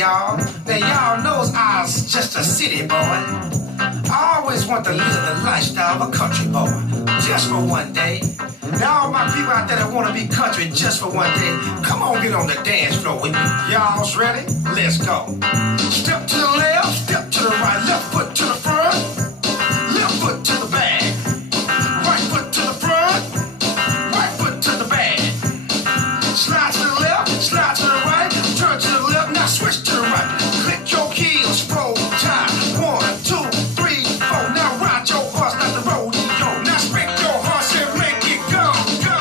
y'all. Now y'all knows I was just a city boy. I always want to live the lifestyle of a country boy, just for one day. Now all my people out there that want to be country just for one day, come on, get on the dance floor with me. Y'all's ready? Let's go. Step to the left, step to the right, left foot to the front, left foot to the back, right foot to the front, right foot to the back. Slide to the left, slide to the right, turn to the left, now switch to the right. Click your heels, roll time. 1, 2, 3, 4. Now ride your horse, not the rodeo. Now spank your horse and make it go, go.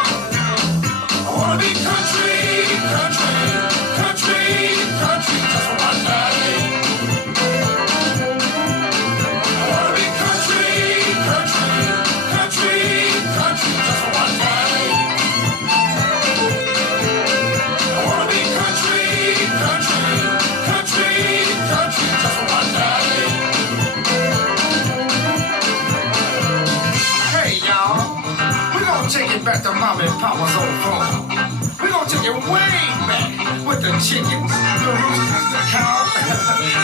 I wanna be country, country, country, country, just for one day. I wanna be country, country, country, country, just for one day. I wanna be country, country, country, country, just for one day. Hey y'all, we gonna take it back to Mama and Papa's old farm. We gonna take it way back with the chickens, the roosters, the cows.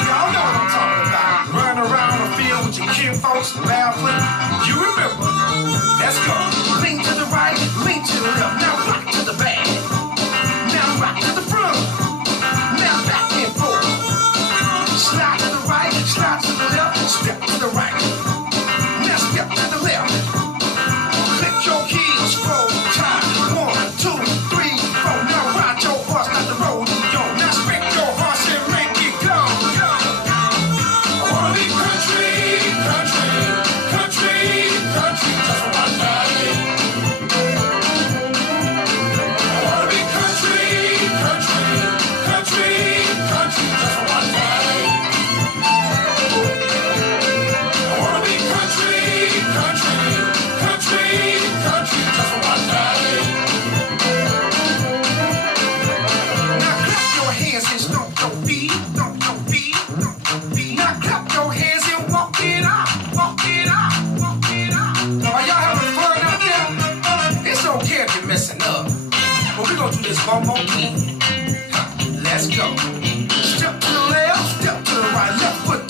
Y'all know what I'm talking about. Running around the field with your kinfolks barefoot. You remember? Let's go. Lean to the right, lean to the left. Now rock to the back. Now rock to the front. Now back and forth. Slide to the right, slide to the left, step to the right. Now step to the left. Click your heels, roll time. 1, 2, 3, 4. Now ride your horse, not the rodeo. Now spank your horse and make it go, go. I wanna be country, country, country, country, just for one day. I wanna be country, country, country, country, just for one day. I wanna be country, country, country, country, just for one day. Now clap your hands and stomp your feet, stomp your feet, stomp your feet. Now clap your hands and walk it out, walk it out, walk it out. Are y'all having fun out there? It's okay if you're messing up, but we're gonna do this one more time. Let's go. Step to the left, step to the right, left foot